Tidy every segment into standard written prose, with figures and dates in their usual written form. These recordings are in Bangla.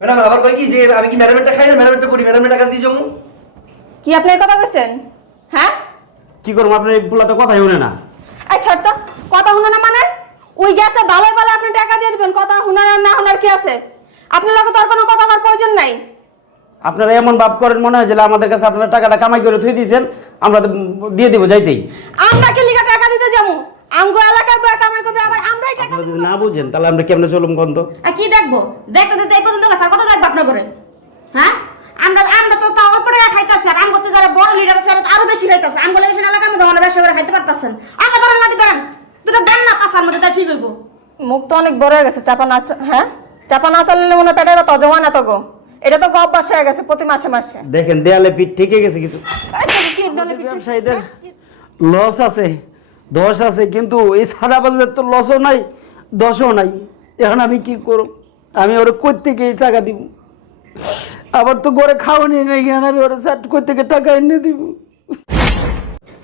ম্যাডাম আবার কই কি যে আমি কি ম্যাডামেরটা খাই না ম্যাডামেরটা করি ম্যাডামের টাকা দিয়ে যাবো। কি আপনি এই কথা কইছেন? হ্যাঁ কি করবো আপনার এই পোলা তো কথাই শুনে না। এই ছোট্ট কথা শুনে না মানে ওই গেছে ভালোই ভালো আপনি টাকা দিয়ে দিবেন, কথা শুনে না শোনার কি আছে? আপনার লগে তো আর কোনো কথা করার প্রয়োজন নাই। আপনারা এমন ভাব করেন মনে হয় যে আমাদের কাছে আপনারা টাকাটা কামাই করে থুই দিয়েছেন, আমরা তো দিয়ে দিব যাইতেই। আমরা কি লিগা টাকা দিতে যাবো? আমগো এলাকায় বয়া কামাই করবে আবার আমরাই টাকা আপনারা যদি না বুঝেন তাহলে আমরা কেমনে চলুম গন্ধ? আর কি দেখবো? দেখতে দেখতে এই পর্যন্ত গেছে, আর কত দেখবো আপনার করে? হ্যাঁ, আমরা তো তাও অল্প টাকা খাইতেছি, আর আমগো তো যারা বড় লিডার আছে আরো বেশি খাইতেছে। আমগো লেগেছেন এলাকার মধ্যে অনেক ব্যবসা করে খাইতে পারতেছেন। আমরা ধরেন লাঠি ধরেন, দুটো দেন না পাশার মধ্যে, তা ঠিক হইব। মুখ তো অনেক বড় হয়ে গেছে, চাপা না হ্যাঁ চাপা না চালালে মনে পেটের তো জমা না তো গো। এটা তো গপ বাসা হয়ে গেছে প্রতি মাসে মাসে। দেখেন দেয়ালে পিঠ ঠিকই গেছে কিছু। কি বলে ব্যবসায়ীদের লস আছে, দোষ আছে, কিন্তু এই সাদা বাজারের তো লসও নাই দোষও নাই। এখন আমি কি করব? আমি ওরা কই থেকে টাকা দিব? আবার তো ঘরে খাওয়ানি নেই, আমি ওরা সেট কই থেকে টাকা এনে দিব?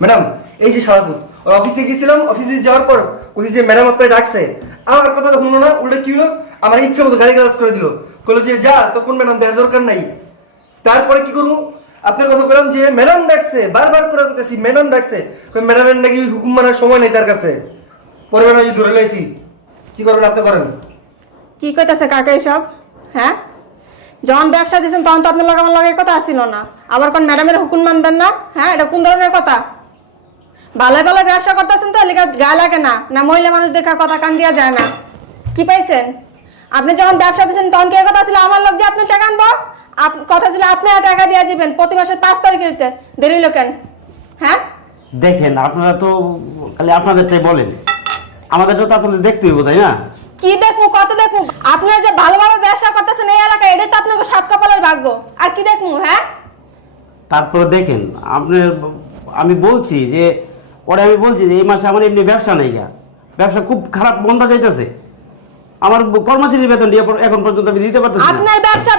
ম্যাডাম এই যে সারাপুত ওর অফিসে গেছিলাম, অফিসে যাওয়ার পর ওই যে ম্যাডাম আপনাকে ডাকছে, আমার কথা তো শুনলো না, উল্টে কি হলো আমার ইচ্ছে মতো গালি গালাজ করে দিল, বললো যে যা তখন ম্যাডাম দেওয়ার দরকার নাই। তারপরে কি করবো আপনার কথা বললাম যে ম্যাডাম ডাকছে, বারবার করে দেখছি ম্যাডাম ডাকছে, ম্যাডামের নাকি হুকুম মানার সময় নেই তার কাছে। পরে ম্যাডাম ধরে লাইছি, কি করবেন আপনি করেন। কি কইতাছে কাকা এসব? হ্যাঁ যখন ব্যবসা দিয়েছেন তখন তো আপনার লগে আমার লগে কথা আসছিল না, আবার কোন ম্যাডামের হুকুম মানবেন না? হ্যাঁ এটা কোন ধরনের কথা? ভালো ভালো ব্যবসা করতেছেন তো এলাকা গায়ে লাগে না? না মহিলা মানুষ দেখা কথা কান দিয়া যায় না? কি পাইছেন? আপনি যখন ব্যবসা দিয়েছেন তখন কে কথা ছিল আমার লোক যে আপনি টাকা আনবো, কথা ছিল আপনি আর টাকা দিয়ে যাবেন প্রতি মাসের 5 তারিখে দেরি হলো কেন? হ্যাঁ দেখেন আপনারা তো খালি আপনাদেরটাই বলেন, আমাদেরটা তো আপনাদের দেখতে হইব তাই না? কি দেখবো কত দেখবো? আপনারা যে ভালোভাবে ব্যবসা করতেছেন এই এলাকায় এটা তো আপনাকে সাত কপালের ভাগ্য, আর কি দেখবো? হ্যাঁ তারপরে দেখেন আপনার, আমি বলছি যে ওরা, আমি বলছি যে এই মাসে আমার এমনি ব্যবসা নেই, ব্যবসা খুব খারাপ মন্দা যাইতেছে, আমার কর্মচারীর বেতন এখন পর্যন্ত আমি দিতে পারতেছি না। আপনার ব্যবসা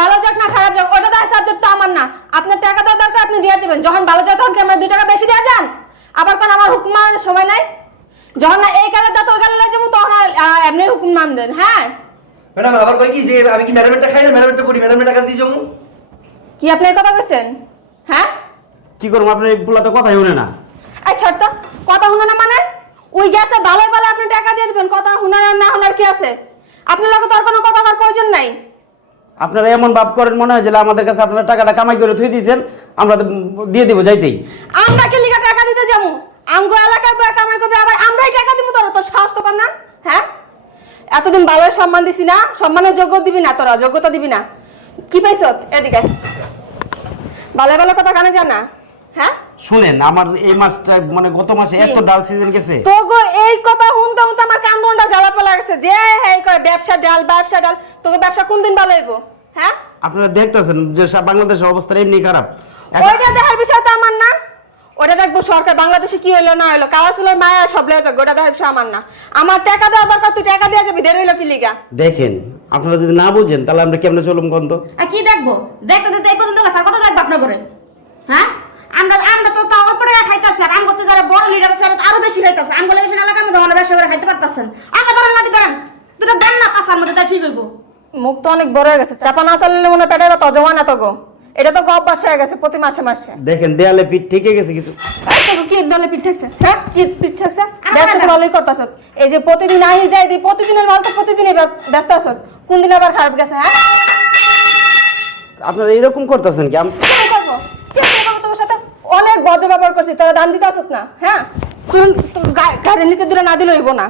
ভালো যাক না খারাপ যাক ওটা দেওয়ার সাবজেক্ট তো আমার না। আপনার টাকা দেওয়ার দরকার আপনি দিয়ে যাবেন, যখন ভালো যায় তখন কি আমরা 2 টাকা বেশি দিয়ে যান? আবার কোন আমার হুকুম মানার সময় নাই? যখন না এই কালে দাঁত ওই কালে যাবো তখন এমনি হুকুম মানবেন। হ্যাঁ ম্যাডাম আবার কই কি যে আমি কি ম্যাডামেরটা খাই না ম্যাডামেরটা করি ম্যাডামের টাকা দিয়ে যাবো। কি আপনি এই কথা কইছেন? হ্যাঁ কি করবো? আপনার এই পোলা তো কথাই শুনে না। এই ছোট্ট কথা শুনে না মানে ওই গেছে ভালোই ভালো আপনি টাকা দিয়ে দিবেন, কথা শুনে না শোনার কি আছে? আপনার লগে তো আর কোনো কথা করার প্রয়োজন নাই। আপনারা এমন ভাব করেন মনে হয় যে আমাদের কাছে আপনারা টাকাটা কামাই করে থুই দিয়েছেন, আমরা তো দিয়ে দিব যাইতেই। আমরা কি লিগা টাকা দিতে যাবো? আমগো এলাকায় বয়া কামাই করবে আবার আমরাই টাকা দিব? তোর সাহস তো কম না? হ্যাঁ এতদিন ভালোই সম্মান দিছি না, সম্মানের যোগ্য দিবি না, তোরা যোগ্যতা দিবি না। কি পাইছ এদিকে? ভালো ভালো কথা কানে জানা? হ্যাঁ শুনেন, আমার এই মাসটা মানে গত মাসে এত ডাল সিজন গেছে, তো গো এই কথা শুনতে শুনতে আমার কান্দনটা জ্বালা পোলা গেছে যে হ্যাঁ কয় ব্যবসা ডাল ব্যবসা ডাল। তোকে ব্যবসা কোন দিন ভালো হইব? হ্যাঁ আপনারা দেখতেছেন যে বাংলাদেশের অবস্থা এমনি খারাপ। ওইটা দেখার বিষয় তো আমার না। ওটা দেখবো সরকার বাংলাদেশে কি হইলো না হইলো, কারা ছিল মায়া সব লেগে যাক, ওটা দেখার বিষয় আমার না। আমার টাকা দেওয়া দরকার, তুই টাকা দিয়ে যাবি, দেরি হইলো কি লিগা? দেখেন আপনারা যদি না বুঝেন তাহলে আমরা কেমনে চলুম গন্ধ? আর কি দেখবো? দেখতে দেখতে এই পর্যন্ত গেছে, আর কত দেখবো আপনার করে? হ্যাঁ, আমরা তো তাও অল্প টাকা খাইতেছি, আর আমগো তো যারা বড় লিডার আছে আরো বেশি খাইতেছে। আমগো লেগেছেন এলাকার মধ্যে অনেক ব্যবসা করে খাইতে পারতেছেন। আমরা ধরেন লাঠি ধরেন, দুটো দেন না পাশার মধ্যে, তা ঠিক হইব। মুখ তো অনেক বড় হয়ে গেছে, চাপা না চালালে মনে পেটের তো জমা না তো গো। এটা তো গপ বাসা হয়ে গেছে প্রতি মাসে মাসে। দেখেন দেয়ালে পিঠ ঠিকই গেছে কিছু। কি দলে পিঠ ঠেকছে? হ্যাঁ কি পিঠ ঠেকছে? ব্যবসা তো ভালোই করতেছ, এই যে প্রতিদিন আই যাই দি, প্রতিদিনের মাল তো প্রতিদিনই ব্যস্ত আছ, কোন দিন আবার খারাপ গেছে? হ্যাঁ আপনারা এরকম করতেছেন কি? কি করবো? কি করবো তোর সাথে? অনেক বজ্র ব্যবহার করছি, তোরা দাম দিতে আসত না? হ্যাঁ তুই গাড়ির নিচে দূরে না দিলে হইব না।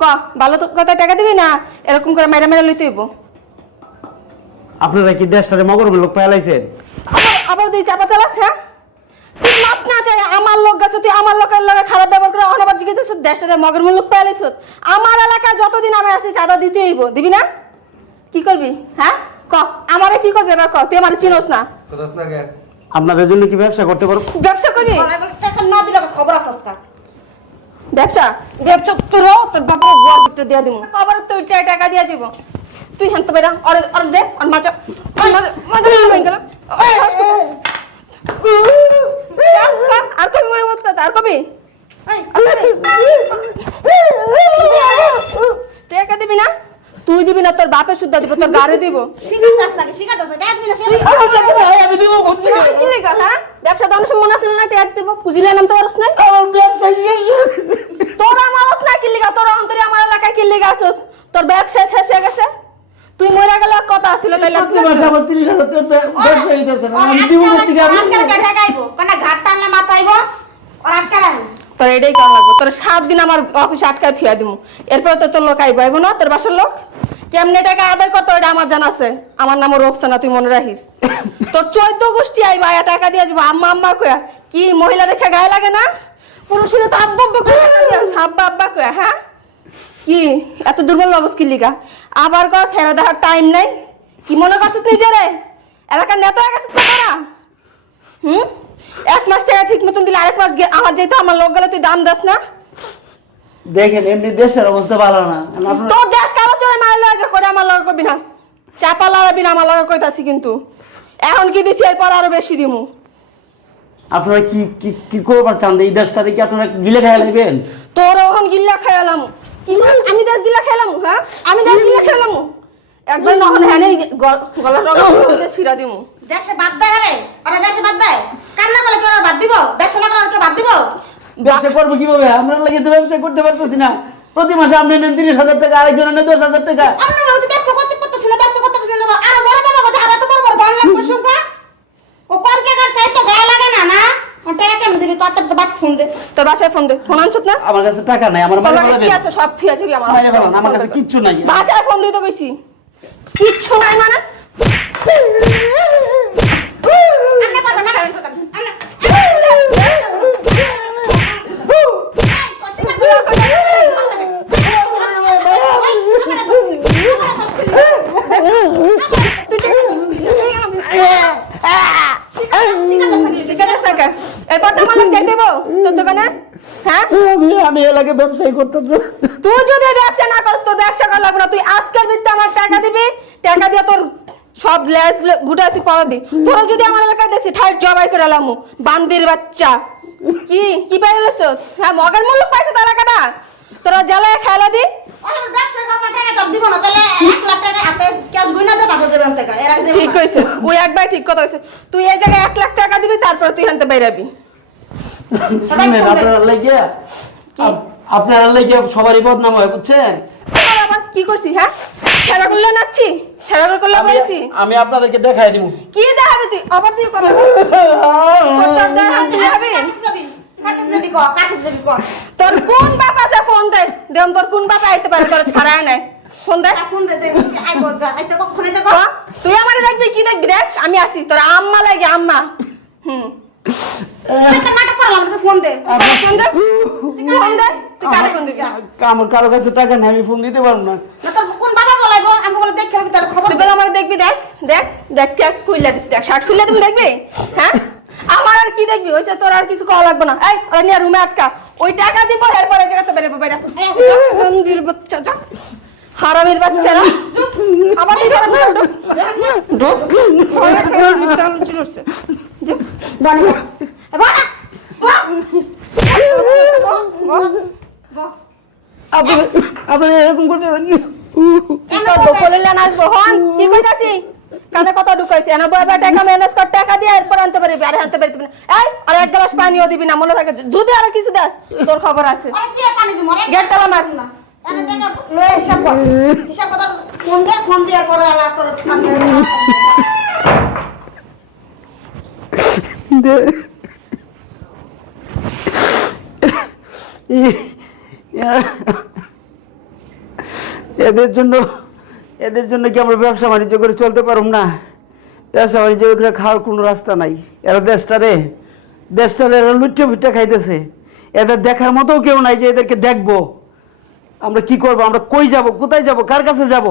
ক ভালো কথা টাকা দিবি না এরকম করে মেরে মেরে লইতে হইব। আপনারা কি দেশটারে মগর লোক পাইলাইছেন? আবার তুই চাপা চালাস? হ্যাঁ তুই মাপ না চাই আমার লোক গেছে, তুই আমার লোকের লগে খারাপ ব্যবহার করে অনাবার জিজ্ঞেস দেশটারে মগের মুলুক পাইলাইছ। আমার এলাকায় যতদিন আমি আছি চাঁদা দিতে হইব, দিবি না? কি করবি? হ্যাঁ ক আমারে কি করবি এবার? ক তুই আমার চিনোস না? আপনাদের জন্য কি ব্যবসা করতে পারো? ব্যবসা করবি? টাকা না দিলে খবর আছে আজকে। ব্যবসা ব্যবসা তোর তোর বাবার গোয়াটা দিয়া দিব, আবার তুই টাকা দিয়া দিব। তুই শান্ত বেরা আর দে আর মাচা মাচা হয়ে গেল। আর কবি মনে মত আর কবি টাকা দিবি না? তুই দিবি না তোর বাপের সুদ্ধা দিব, তোর গাড়ি দিব। শিকার চাস লাগে, শিকার চাস না, একদিন আমি দিব কি লেগা? হ্যাঁ, ব্যবসা দানোর সময় মনে আছে না ট্যাক্স দিব, পুজিলে নাম তো পারছ না। আমার ব্যবসা শেষ। তোর আমার না কি লেগা, তোর অন্তরে আমার এলাকায় কি লেগা আছো? তোর ব্যবসা শেষ হয়ে গেছে, তুই মরে গেলে এক কথা ছিল তাইলে। প্রতি মাসে আমার 30,000 টাকা ব্যবসা হইতেছে না, আমি দিব কোথেকে? আমি ঘাট টানলে মাথা আইব, ওর আটকে রাখেন। তোর এটাই কাম লাগবে, তোর 7 দিন আমার অফিসে আটকায় থুয়া দিমু, এরপরে তো তোর লোক আইব আইব না, তোর বাসার লোক কেমনে টাকা আদায় করতে ওইটা আমার জানা আছে। আমার নাম রূপসানা, তুই মনে রাখিস। তোর 14 গোষ্ঠী আইবা, টাকা দিয়ে যাবো আম্মা আম্মা কয়া। কি মহিলা দেখে গায়ে লাগে না? পুরুষ হলে তো আব্বা আব্বা কয়া টাকা দিয়া, সাব্বা আব্বা কয়া। হ্যাঁ, কি এত দুর্বল অবস্থা কি লিগা? আবার কস হেরা দেখার টাইম নাই। কি মনে করছিস নিজেরে এলাকার নেতা হয়ে গেছিস তোরা? এক মাস টাকা ঠিক মতন দিলে আরেক মাস আমার যেতে আমার লোক গেলে তুই দাম দাস না। দেখেন এমনি দেশের অবস্থা ভালো না। তোর দেশ কালো চোরে মারলে আজ করে আমার লড় করবি না, চাপা লড়াবি না, আমার লড় কইতাছি কিন্তু। এখন কি দিছি এরপর আরো বেশি দিমু। আপনারা কি কি কি করবার চান? এই দেশটারে কি আপনারা গিলে খেয়ে নেবেন? তোর এখন গিল্লা খাইলাম কি বল? আমি দেশ গিল্লা খাইলাম? হ্যাঁ, আমি দেশ গিল্লা খাইলাম একবার নহন হ্যাঁ গলা টগা ছিড়া দিমু। দেশে বাদ দেয় হলে ওরা দেশে বাদ দেয়, কান্না করলে কি ওরা বাদ দিব? ব্যবসা না করলে কি বাদ দিব? ব্যবসা করবো কিভাবে? আমরা লাগে তো ব্যবসা করতে পারতেছি না। প্রতি মাসে আপনি নেন 30,000 টাকা, আরেকজন নেন 10,000 টাকা। আমরা ওই ব্যবসা করতে পারতেছি না, ব্যবসা করতে পারতেছি না। আর বড় বাবা কথা আর তো বড় বড় গান লাগবে সংখ্যা। ও কোন টাকার চাই তো গায়ে লাগে না না? ও টাকা কেন দিবি? তোর বাদ ফোন দে, তোর বাসায় ফোন দে। ফোন আনছত না? আমার কাছে টাকা নাই, আমার তোর মায়ের বাসায় বলা কি দেন। আছে সব ঠিক আছে আমার মায়ের বলা না, আমার কাছে কিচ্ছু নাই। বাসায় ফোন দিতে কইছি, কিচ্ছু নাই মানে? আমরা পারবো না ব্যবসা করতে। এরপর তো আমার যাই দেবো তোর দোকানে। হ্যাঁ, আমি এলাকায় ব্যবসায়ী করতাম। তুই যদি ব্যবসা না কর, তোর ব্যবসা করা লাগবে না। তুই আজকের ভিত্তিতে আমার টাকা দিবি, টাকা দিয়ে তোর সব লেজ গুটা তুই পড়া দি। তোরা যদি আমার এলাকায় দেখছি ঠাইট জবাই করে এলাম, বান্দির বাচ্চা। কি কি পাইলস? হ্যাঁ, মগের মূল্য পাইছে তো এলাকাটা, তোরা জ্বালায় খেলাবি। ব্যবসা করলে টাকা তো দিব না, তাহলে 1 লাখ টাকা হাতে ক্যাশ বইনা দে, তারপর যাবেন টাকা। এর আগে ঠিক কইছে, ওই একবার ঠিক কথা কইছে। তুই এই জায়গায় 1 লাখ টাকা দিবি, তারপর তুই হানতে বাইরাবি। আপনারা লেগে সবারই বদনাম হয়, বুঝছেন? আবার কি করছি? হ্যাঁ, ছেড়া করলে নাচছি, ছেড়া করলে বলেছি। আমি আপনাদেরকে দেখাই দিব। কি দেখাবি তুই? আবার তুই কথা বল। তোর দেখাবি দেখাবি? তোর কোন বাপ আছে? ফোন দে, দেম তোর কোন বাপ আইতে পারে, তোর ছাড়াই নাই। ফোন দে, ফোন দে দে, আইবো যা, আইতে কখনো দেখো। তুই আমারে দেখবি কি দেখবি? দেখ আমি আছি, তোর আম্মা লাগে আম্মা। নাটক করলাম, ফোন দে, ফোন দে, ফোন দে। তুই কারে ফোন দিবি? আমার কারো কাছে টাকা নেই, আমি ফোন দিতে পারবো না। না তোর কোন বাবা বলাইবো? আমি বলে দেখে আমি তাহলে খবর তুই বেলা আমার দেখবি, দেখ দেখ দেখ কে খুইলা দিস, দেখ শার্ট খুইলা তুমি দেখবি? হ্যাঁ, আমার আর কি দেখবি? হইছে তোর আর কিছু করা লাগবে না। এই ওরা নিয়ে রুমে আটকা, ওই টাকা দিব, এরপরে জায়গাতে বেরোবো বাইরে। মন্দির বাচ্চা যা, হারামির বাচ্চারা। আবার তুই গরম করে ঢুক ঢুক খাওয়া খাওয়া নিতাল চিরছে বানি বানা আপনি এরকম করতে কি করবো? বললে নাচবো। হন কি কইতাছি? কানে কত ঢুকাইছি? এনে বইবা টাকা ম্যানেজ কর, টাকা দিয়ে এরপর আনতে পারবি, আর আনতে পারবি না। এই আর এক গ্লাস পানিও দিবি না, মনে থাকে। যদি আর কিছু দাস তোর খবর আছে। আরে কি পানি দিমু? আরে গেট তালা মার না, এনে টাকা লয়ে হিসাব কর, হিসাব কর। ফোন দেওয়ার পরে আলা তোর সামনে এদের জন্য কি আমরা ব্যবসা বাণিজ্য করে চলতে পারব না? ব্যবসা বাণিজ্য করে খাওয়ার কোনো রাস্তা নাই। এরা দেশটারে এরা লুটে ফুটে খাইতেছে। এদের দেখার মতো কেউ নাই যে এদেরকে দেখবো। আমরা কি করব? আমরা কই যাব? কোথায় যাব? কার কাছে যাব?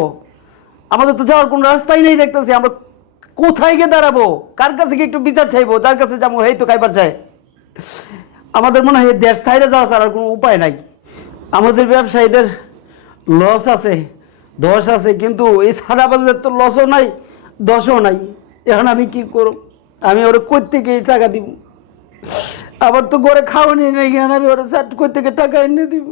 আমাদের তো যাওয়ার কোনো রাস্তাই নেই দেখতেছি। আমরা কোথায় গিয়ে দাঁড়াবো? কার কাছে কি একটু বিচার চাইবো? যার কাছে যাবো এই তো খাইবার চাই। আমাদের মনে হয় দেশ ছাইড়ে যাওয়া ছাড়ার কোনো উপায় নাই। আমাদের ব্যবসায়ীদের লস আছে, দোষ আছে, কিন্তু এই সাদাবাজারের তো লসও নাই, দোষও নাই। এখন আমি কি করব? আমি ওরা কই থেকে টাকা দিব? আবার তো ঘরে খাওয়া নিয়ে নেই, আমি ওরা কই থেকে টাকা এনে দিব?